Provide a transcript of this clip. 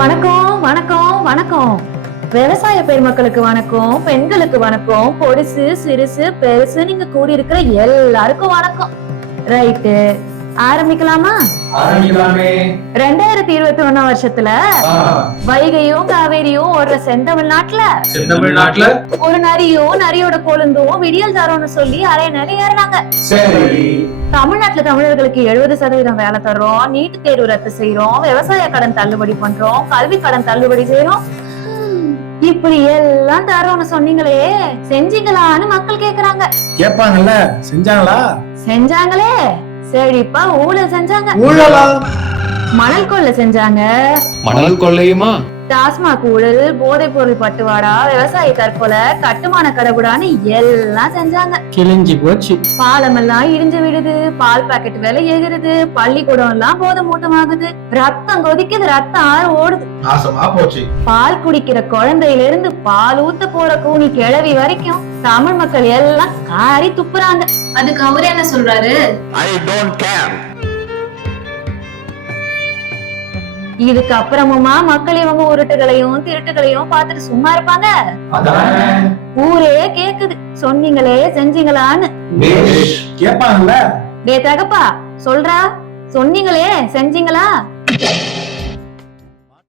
வணக்கம் வணக்கம் வணக்கம் விவசாய பெருமக்களுக்கு வணக்கம் பெண்களுக்கு வணக்கம் பொடிசு சிறுசு பெருசு நீங்க கூடி இருக்கிற எல்லாருக்கும் வணக்கம் ரைட்டு ஆரம்பிக்கலாமா ரெண்டாயிரத்தி இருபத்தி ஒண்ணு வருஷத்துல வைகையும் காவேரியும் ஒரு செந்தமிழ்நாட்டுல செந்தமிழ்நாட்டுல ஒரு நரியும் நரியோட கொழுந்தும் விடியல் தரோம்னு சொல்லி அரை நிலை ஏறினாங்க தமிழ்நாட்டுல தமிழர்களுக்கு எழுபது சதவீதம் வேலை தர்றோம் நீட்டு தேர்வு ரத்து செய்யறோம் விவசாய கடன் தள்ளுபடி பண்றோம் கல்வி கடன் தள்ளுபடி செய்யறோம் இப்படி எல்லாம் தரோம்னு சொன்னீங்களே செஞ்சீங்களான்னு மக்கள் கேக்குறாங்க கேப்பாங்கல்ல செஞ்சாங்களா செஞ்சாங்களே செழிப்பா ஊழல் செஞ்சாங்க ஊழலா மணல் கொள்ள செஞ்சாங்க மணல் கொள்ளையுமா டாஸ்மாக் ஊழல் போதைப் பொருள் பட்டுவாடா விவசாய தற்கொலை கட்டுமான கடவுடான்னு எல்லாம் செஞ்சாங்க கிழிஞ்சு போச்சு பாலம் எல்லாம் இடிஞ்சு விடுது பால் பாக்கெட் விலை ஏகிறது பள்ளிக்கூடம் எல்லாம் போதை மூட்டமாகுது ரத்தம் கொதிக்குது ரத்தம் ஆறு ஓடுது போச்சு பால் குடிக்கிற குழந்தையில இருந்து பால் ஊத்த போற கூனி கிழவி வரைக்கும் தமிழ் மக்கள் எல்லாம் காரி துப்புறாங்க அதுக்கு அவரு என்ன சொல்றாரு ஐ டோன்ட் கேர் இதுக்கு அப்புறமுமா மக்கள் இவங்க உருட்டுகளையும் திருட்டுகளையும் பாத்துட்டு சும்மா இருப்பாங்க ஊரே கேக்குது சொன்னீங்களே செஞ்சீங்களான்னு டே தகப்பா சொல்றா சொன்னீங்களே செஞ்சீங்களா